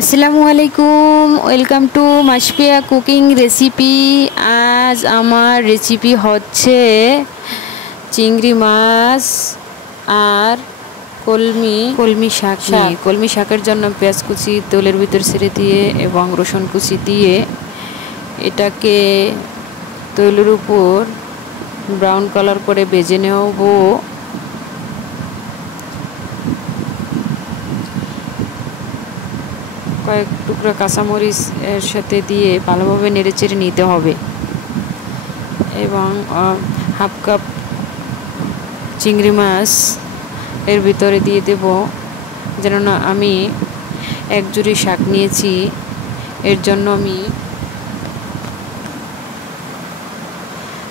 আসসালামু আলাইকুম, welcome to মাশফিয়া cooking recipe. আজ আমার রেসিপি হচ্ছে চিংড়ি মাছ আর কলমি শাক নিয়ে। কলমি শাকের জন্য পেঁয়াজ কুচি তেলের ভিতর ছেড়ে দিয়ে এবং রসুন কুচি দিয়ে এটাকে তেলের উপর ব্রাউন কালার করে ভেজে নেব। কয়েক টুকরা কাঁচামরিচ এর সাথে দিয়ে ভালোভাবে নেড়েচেড়ে নিতে হবে এবং হাফ কাপ চিংড়ি মাছ এর ভিতরে দিয়ে দেব। যেন না আমি এক জুড়ি শাক নিয়েছি, এর জন্য আমি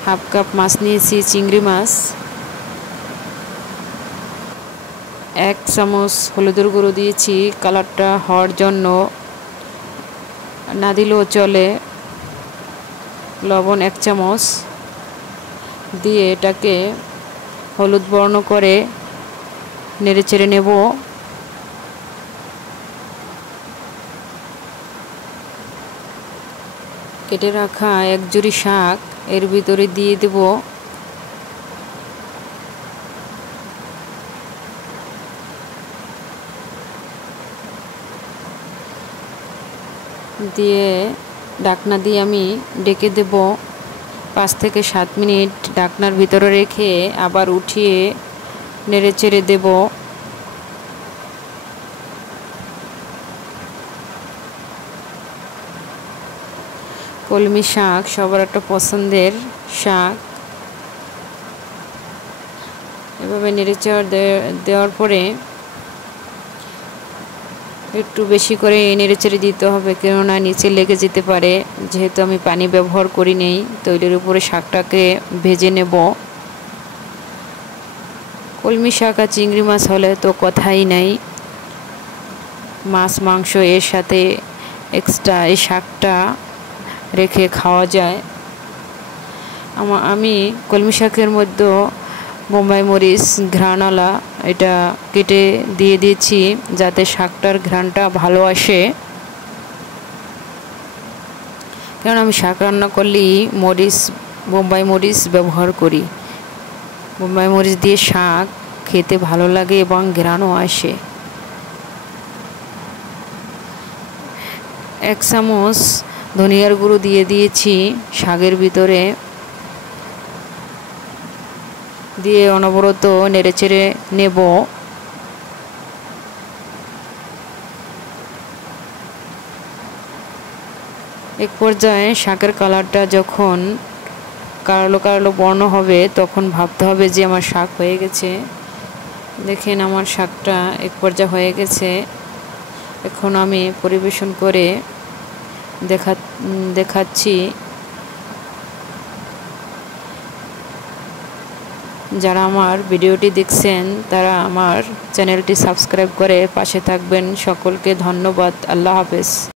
হাফ কাপ মাছ নিয়েছি, চিংড়ি মাছ। 1 চামচ হলুদের গুঁড়ো দিয়েছি কালারটা হওয়ার জন্য, না দিলেও চলে। লবণ 1 চামচ দিয়ে এটাকে হলুদ বর্ণ করে নেড়েচেড়ে নেব। কেটে রাখা এক জুড়ি শাক এর ভিতরে দিয়ে দেব। দিয়ে ঢাকনা দিয়ে আমি ঢেকে দেব 5 থেকে 7 মিনিট। ঢাকনার ভিতরে রেখে আবার উঠিয়ে নেড়েচেড়ে দেব। কলমি শাক সবার একটা পছন্দের শাক। এভাবে নেড়েচেড়ে দেওয়ার পরে একটু বেশি করে নেড়েচেড়ে দিতে হবে, কেননা নিচে লেগে যেতে পারে। যেহেতু আমি পানি ব্যবহার করি নেই, তৈলের উপরে শাকটাকে ভেজে নেব। কলমি শাক আর চিংড়ি মাছ হলে তো কথাই নাই, মাছ মাংস এর সাথে এক্সট্রা এই শাকটা রেখে খাওয়া যায়। আমি কলমি শাকের মধ্যে বোম্বাই মরিচ ঘ্রাণওয়ালা এটা কেটে দিয়ে দিয়েছি, যাতে শাকটার ঘ্রাণটা ভালো আসে। কারণ আমি শাক রান্না করলেই বোম্বাই মরিচ ব্যবহার করি। বোম্বাই মরিচ দিয়ে শাক খেতে ভালো লাগে এবং ঘ্রাণও আসে। 1 চামচ ধনিয়ার গুঁড়ো দিয়ে দিয়েছি শাকের ভিতরে, দিয়ে অনবরত নেড়েচেড়ে নেব। এক পর্যায়ে শাকের কালারটা যখন কালো কালো বর্ণ হবে, তখন ভাবতে হবে যে আমার শাক হয়ে গেছে। দেখেন আমার শাকটা এক পর্যায়ে হয়ে গেছে। এখন আমি পরিবেশন করে দেখাচ্ছি। যারা আমার ভিডিওটি দেখছেন তারা আমার চ্যানেলটি সাবস্ক্রাইব করে পাশে থাকবেন। সকলকে ধন্যবাদ। আল্লাহ হাফেজ।